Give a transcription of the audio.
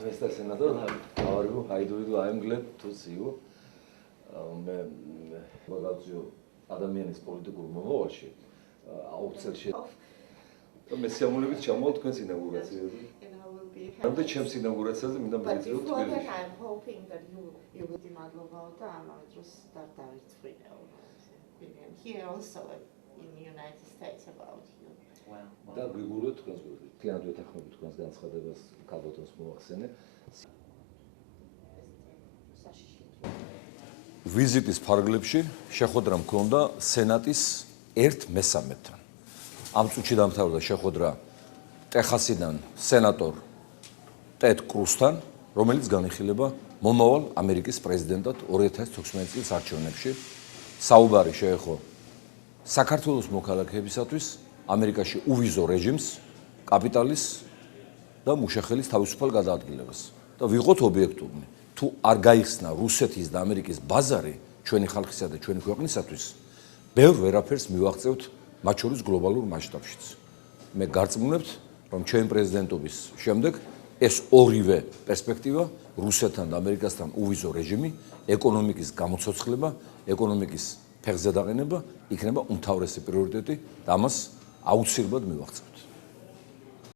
Mr. Senator, how are you? How do you do? I am glad to see you. მე ვაგაციო ადამიანის პოლიტიკურ მომავალში აუცილებლად მე სიამოვნებით ჩამოვალ თქვენს ინაუგურაციაზე. Ამდე ჩემს ინაუგურაციაზე მინდა მოგეწევთ თბილისში. I'm hoping that you will მადლობა და ამავე დროს დავირთვინე here also in the United States about you. და გვიგულოთ თქვენს გვერდით. თლიანად ვეთანხმებით თქვენს განცხადებას ქალბატონს მოახსენე. ვიზიტის ფარგლებში შეხვედრა მქონდა სენატის 1/3-თან. ამ წუთში დამთავრდა შეხვედრა ტეხასიდან სენატორ ტედ კრუსთან, რომელიც განიხილება მომავალ ამერიკის პრეზიდენტად 2016 წლის არჩევნებში. საუბარი შეეხო საქართველოს მოქალაქეებისათვის ამერიკაში უვიზო რეჟიმს, კაპიტალის და მუშახელის თავისუფალ გადაადგილებას. და ვიყოთ ობიექტურნი. თუ არ გაიხსნა რუსეთის და ამერიკის ბაზარი ჩვენი ხალხისა და ჩვენი ქვეყნისათვის, ბევრ ვერაფერს მივაღწევთ მათ შორის გლობალურ მასშტაბშიც. მე გარწმუნებთ, რომ ჩვენი პრეზიდენტობის შემდეგ ეს ორივე პერსპექტივა რუსეთთან და ამერიკასთან უვიზო რეჟიმი, ეკონომიკის გამოცოცხლება, ეკონომიკის ფეხზე დაყენება იქნება უმთავრესი პრიორიტეტი და ამას აუცილებლად მივაღწევთ.